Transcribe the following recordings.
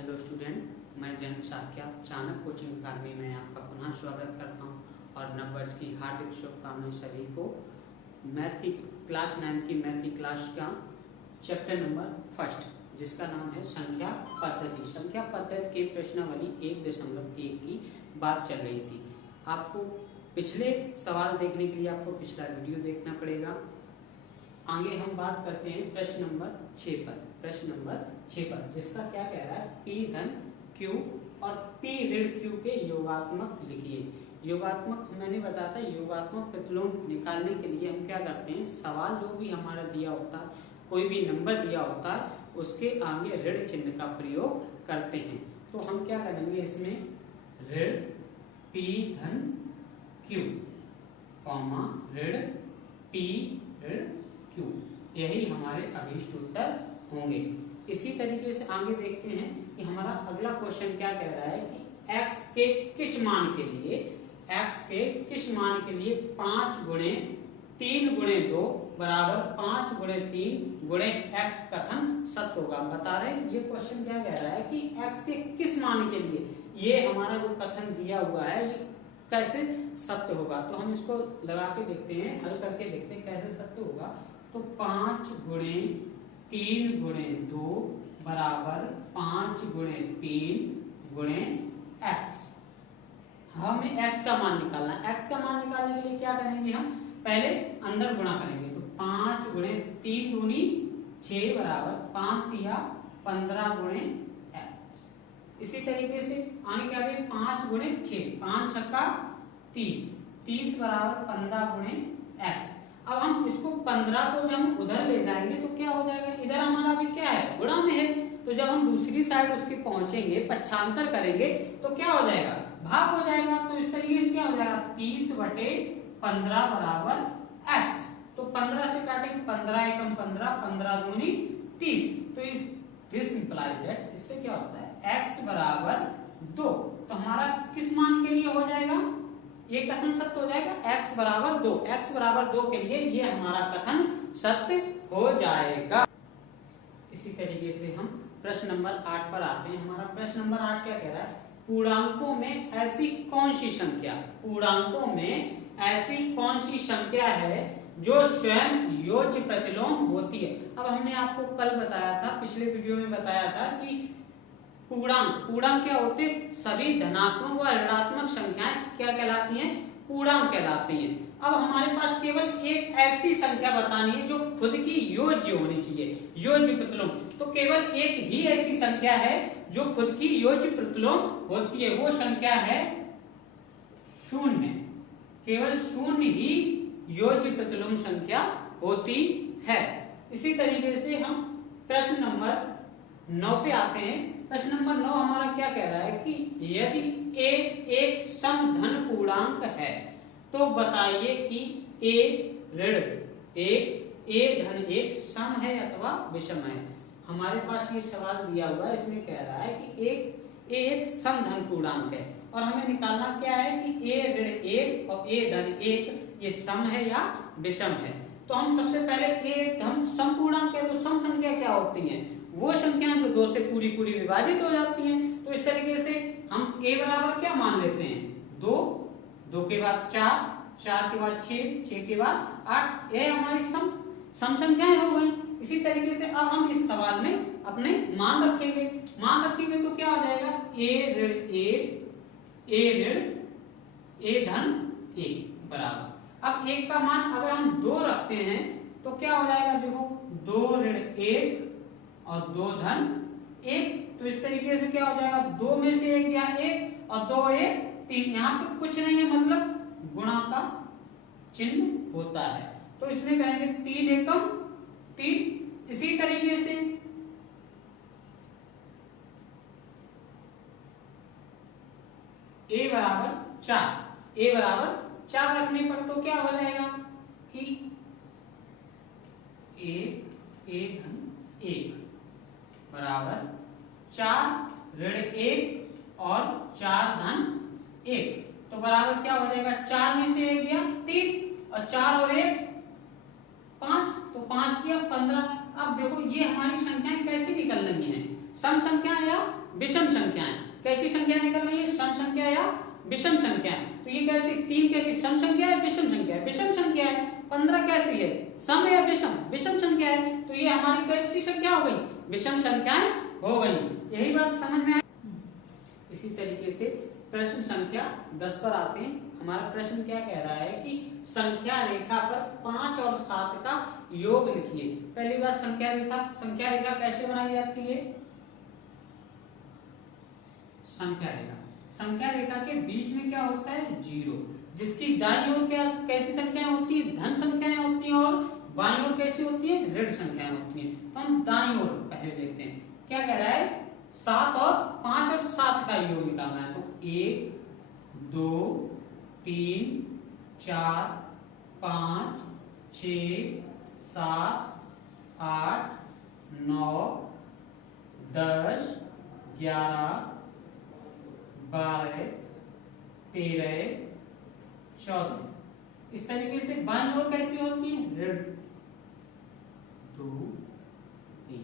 Hello student, मैं जयंत साख्या Chanakya coaching अकादमी में आपका पुनः स्वागत करता हूं और नववर्ष की हार्दिक शुभकामनाएं सभी को। मैथ की क्लास 9 की मैथ की क्लास का चैप्टर नंबर फर्स्ट, जिसका नाम है संख्या पद्धति। संख्या पद्धति के प्रश्नावली 1.1 की बात चल रही थी। आपको पिछले सवाल देखने के लिए आपको पिछला वीडियो देखना पड़ेगा। आगे हम बात करते हैं प्रश्न नंबर 6 पर। प्रश्न नंबर 6 पर जिसका क्या कह रहा है, P धन Q और P ऋण Q के योगात्मक लिखिए। योगात्मक मैंने बताया था, योगात्मक प्रतिलोम निकालने के लिए हम क्या करते हैं, सवाल जो भी हमारा दिया होता है, कोई भी नंबर दिया होता है, उसके आगे ऋण चिन्ह का प्रयोग करते हैं। तो हम क्या करेंगे, इसमें ऋण P धन Q कॉमा ऋण P ऋण Q, यही हमारे अभीष्ट उत्तर होंगे। इसी तरीके से आगे देखते हैं कि हमारा अगला क्वेश्चन क्या कह रहा है कि x के किस मान के लिए, x के किस मान के लिए 5 गुणे 3 गुणे 2 बराबर 5 गुणे 3 गुणे x कथन सत्य होगा। बता रहे हैं ये क्वेश्चन क्या कह रहा है कि x के किस मान के लिए ये हमारा जो कथन दिया हुआ है ये कैसे सत्य होगा। तो हम इसको लगा के देखते हैं, हल करके देखते हैं कैसे सत्य होगा। तो 5 गुणे 3 गुणे 2 बराबर 5 गुणे 3 गुणे x। हमें x का मान निकालना है। x का मान निकालने के लिए क्या करेंगे, हम पहले अंदर गुणा करेंगे। तो 5 गुणे 3 दूनी 6 बराबर 5 तिया 15 गुणे x। इसी तरीके से आगे क्या करेंगे, 5 गुणे 6, 5 छक्का 30, 30 बराबर 15 गुणे x। अब हम इसको 15 को जब हम उधर ले जाएंगे तो क्या हो जाएगा, इधर हमारा भी क्या है, गुणा में है। तो जब हम दूसरी साइड उसके पहुंचेंगे, पक्षांतर करेंगे तो क्या हो जाएगा, भाग हो जाएगा। तो इस तरीके से क्या हो जाएगा, 30/15 बराबर x। तो 15 से काटेंगे, 15 एकम 15, 15 दूनी 30। तो इस दिस इंप्लाइज दैट, इससे क्या होता है x बराबर 2। तो हमारा किस मान के लिए हो जाएगा, ये कथन सत्य हो जाएगा, x बराबर 2। x बराबर 2 के लिए ये हमारा कथन सत्य हो जाएगा। इसी तरीके से हम प्रश्न नंबर 8 पर आते हैं। हमारा प्रश्न नंबर 8 क्या कह रहा है, पूर्णांकों में ऐसी कौन सी संख्या, पूर्णांकों में ऐसी कौन सी संख्या है जो स्वयं योज्य प्रतिलोम होती है। अब हमने आपको कल बताया था, पिछले वीडियो में बताया था कि पूर्णांक क्या होते, सभी धनात्मक व ऋणात्मक संख्याएं क्या कहलाती हैं, पूर्णांक कहलाती हैं। अब हमारे पास केवल एक ऐसी संख्या बतानी है जो खुद की योज्य होनी चाहिए, योज्य प्रतिलोम। तो केवल एक ही ऐसी संख्या है जो खुद की योज्य प्रतिलोम होती है, वो संख्या है 0। केवल 0 ही योज्य प्रतिलोम संख्या होती है। इसी तरीके से हम प्रश्न नंबर 9 पे आते हैं। प्रश्न नंबर 9 हमारा क्या कह रहा है कि यदि a एक समधन पूर्णांक है तो बताइए कि a ऋण 1 a धन 1 सम है अथवा विषम है। हमारे पास ये सवाल दिया हुआ है, इसमें कह रहा है कि a एक समधन पूर्णांक है और हमें निकालना क्या है कि a ऋण 1 और a धन 1 ये सम है या विषम है। तो हम सबसे पहले a धन सम पूर्णांक है, तो सम संख्या क्या होती है, वो संख्याएं जो 2 से पूरी पूरी विभाजित हो जाती हैं। तो इस तरीके से हम a बराबर क्या मान लेते हैं, 2, 2 के बाद 4, 4 के बाद 6, 6 के बाद 8, ये हमारी सम संख्याएं हो गई। इसी तरीके से अब हम इस सवाल में अपने मान रखेंगे तो क्या हो जाएगा, a ऋण 1 a ऋण a धन 1 बराबर। अब 1 का मान अगर हम 2 रखते हैं तो क्या हो जाएगा, देखो 2 ऋण 1 और 2 धन 1। तो इस तरीके से क्या हो जाएगा, 2 में से 1 गया 1 और 2 1 3, यहाँ पे कुछ नहीं है, मतलब गुणा का चिन्ह होता है। तो इसमें करेंगे 3 एकम 3। इसी तरीके से a बराबर 4 रखने पर तो क्या हो जाएगा कि a धन 1 बराबर 4 ऋण 1 और 4 धन 1। तो बराबर क्या हो जाएगा, 4 में से 1 गया 3 और 4 और 1 5, तो 5 किया 15। अब देखो ये हमारी संख्याएं कैसी निकल रही हैं, सम सम संख्या या विषम संख्याएं। कैसी संख्या निकल रही है? सम संख्या या विषम संख्या है। तो ये कैसी 3 कैसी सम संख्या है विषम संख्या है? विषम संख्या है। 15 कैसी है? सम या विषम? विषम संख्या है। तो ये हमारी कैसी संख्या हो गई? विषम संख्याएं हो गई। यही बात समझ में आई। इसी तरीके से प्रश्न संख्या 10 पर आते हैं। हमारा प्रश्न क्या कह रहा है कि संख्या रेखा पर 5 और 7 का योग लिखिए। पहली बात संख्या रेखा कैसे बनाई जाती है? संख्या रेखा के बीच में क्या होता है? 0, जिसकी दाईं ओर क्या कैसी संख्याएं होती है? धन संख्याएं होती हैं और बाईं ओर कैसी होती है? ऋण संख्याएं होती हैं। तो हम दाईं ओर पहले देखते हैं क्या कह रहा है। 7 और 5 और 7 का योग निकालना है। तो 1 2 3 4 5 6 7 8 9 10 11 12 13 14। इस तरीके से बाईं ओर कैसी होती है? ऋण 2 3।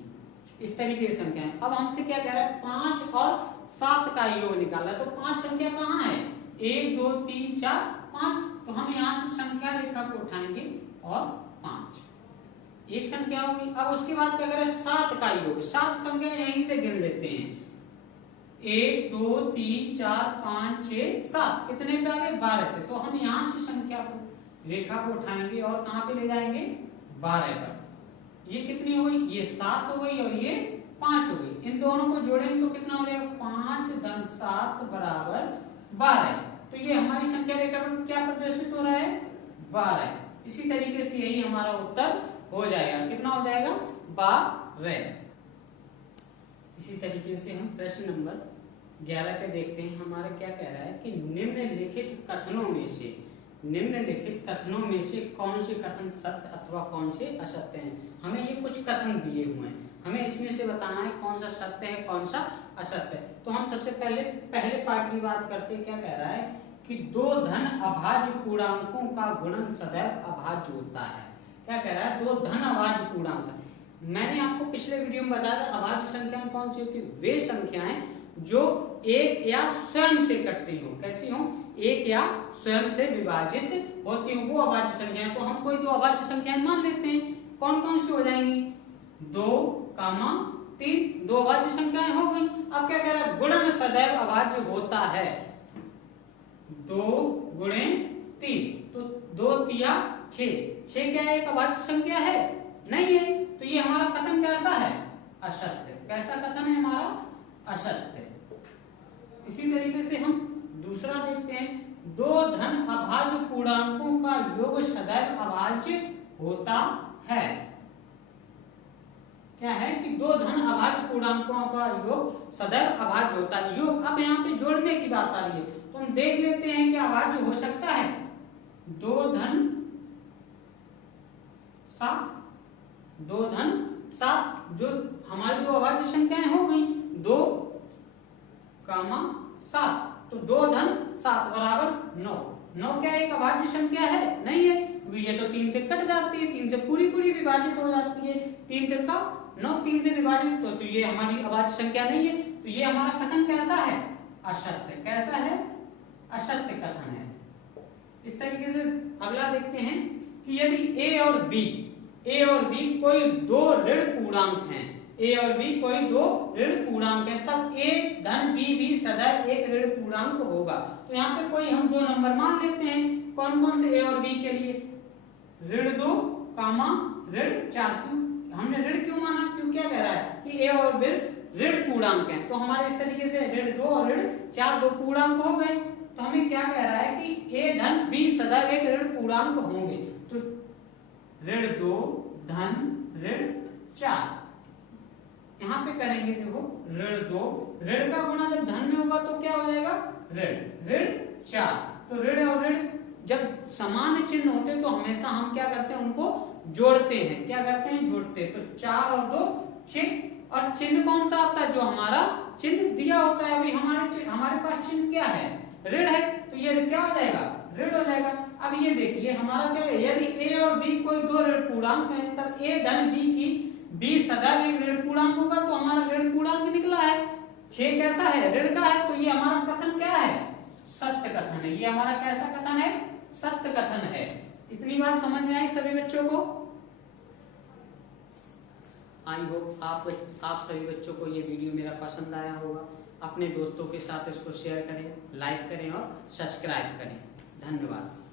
इस तरीके की संख्याएं। अब हमसे क्या कह रहा है? 5 और 7 का योग निकालना है। तो 5 संख्या कहाँ है? 1 2 3 4 5। तो हम यहां से संख्या रेखा को उठाएंगे और 5 एक संख्या होगी। अब उसके बाद क्या करें? 7 का योग। 7 संख्या यहीं से गिन लेते हैं। 1 2 3 4 5 6 7। कितने पे आ गए? 12 पे। तो हम यहां से संख्या को रेखा को उठाएंगे और कहां पे ले जाएंगे? 12 पर। ये कितनी हो गई? ये 7 हो गई और ये 5 हो गई। इन दोनों को जोड़ेंगे तो कितना हो जाएगा? 5 धन 7 बराबर 12। तो ये हमारी संख्या रेखा पर क्या प्रदर्शित हो रहा है? 12। इसी तरीके से यही हमारा उत्तर हो जाएगा। कितना हो जाएगा? 12। इसी तरीके से हम प्रश्न नंबर 11 पे देखते हैं। हमारा क्या कह रहा है कि निम्नलिखित कथनों में से कौन से कथन सत्य अथवा कौन से असत्य हैं। हमें ये कुछ कथन दिए हुए हैं, हमें इसमें से बताना है कौन सा सत्य है कौन सा असत्य है। तो हम सबसे पहले पार्ट की बात करते हैं। क्या कह रहा है कि 2 धन अभाज्य पूर्णांकों का गुणन सदैव अभाज्य होता है। क्या कह रहा है? 2 धन अभाज्य पूर्णांक। मैंने आपको पिछले वीडियो में बताया था अभाज्य संख्याएं कौन सी होती है? वे संख्याएं जो एक या स्वयं से कटती हो। कैसी हो? एक या स्वयं से विभाजित होती हो, वो अभाज्य संख्याएं। तो हम कोई 2 अभाज्य संख्याएं मान लेते हैं। कौन कौन सी हो जाएंगी? 2, 3। 2 अभाज्य संख्याएं हो गई। अब क्या कह रहा है? गुणन सदैव अभाज्य होता है। 2 गुणे 3 तो 2 तिया 6। 6 क्या एक अभाज्य संख्या है? नहीं है। तो ये हमारा कथन कैसा है? असत्य। कैसा कथन है हमारा? असत्य। इसी तरीके से हम दूसरा देखते हैं। 2 धन अभाज्य पूर्णांकों का योग सदैव अभाज्य होता है। क्या है कि 2 धन अभाज्य पूर्णांकों का योग सदैव अभाज्य होता है। योग अब यहाँ पे जोड़ने की बात आ रही है तो हम देख लेते हैं कि अभाज्य हो सकता है। 2 धन 7 जो हमारी 2 अभाज्य संख्याएं हो गई। 2, 7 तो 2 धन 7 बराबर 9। 9 क्या एक अभाज्य संख्या है? नहीं है, क्योंकि ये तो 3 से कट जाती है। 3 से पूरी विभाजित हो जाती है। 3 तिरका 9, 3 से विभाजित। तो ये हमारी अभाज्य संख्या नहीं है। तो ये हमारा कथन कैसा है? असत्य। कैसा है? असत्य कथन है। इस तरीके से अगला देखते हैं कि यदि ए और बी कोई 2 ऋण पूर्णांक हैं, ए और बी कोई 2 ऋण पूर्णांक हैं, तब ए धन बी भी सदैव एक ऋण पूर्णांक होगा। तो यहाँ पे कोई हम 2 नंबर मान लेते हैं। कौन कौन से? ए और बी के लिए ऋण 2, ऋण 4। हमने ऋण क्यों माना? क्यों क्या कह रहा है कि ए और बी ऋण पूर्णांक हैं। तो हमारे इस तरीके से ऋण 2 और ऋण 4 2 पूर्णांक हो गए। तो हमें क्या कह रहा है कि ए धन बी सदैव एक ऋण पूर्णांक होंगे। तो ऋण 2 धन ऋण 4 यहां पे करेंगे। देखो ऋण 2 ऋण का गुणा जब धन में होगा तो क्या हो जाएगा? ऋण 4। तो ऋण और ऋण जब समान चिन्ह होते तो हमेशा हम क्या करते हैं? उनको जोड़ते हैं। क्या करते हैं? जोड़ते हैं। तो 4 और 2 6। और चिन्ह कौन सा आता है? जो हमारा चिन्ह दिया होता है। अभी हमारे पास चिन्ह क्या है? ऋण है। तो ये क्या हो जाएगा? ऋण हो जाएगा। अब ये देखिए हमारा क्या है? यदि ए और बी कोई 2 ऋण पूर्णांक हैं, तब ए धन बी की बी सदैव एक ऋण पूर्णांक होगा। तो हमारा ऋण पूर्णांक निकला है। 6 कैसा है, ऋण का है, तो ये हमारा कथन क्या है, सत्य कथन है। ये हमारा कैसा कथन है, सत्य कथन है। इतनी बात समझ में आई सभी बच्चों को? आई होप आप सभी बच्चों को ये वीडियो मेरा पसंद आया होगा। अपने दोस्तों के साथ इसको शेयर करें, लाइक करें और सब्सक्राइब करें। धन्यवाद।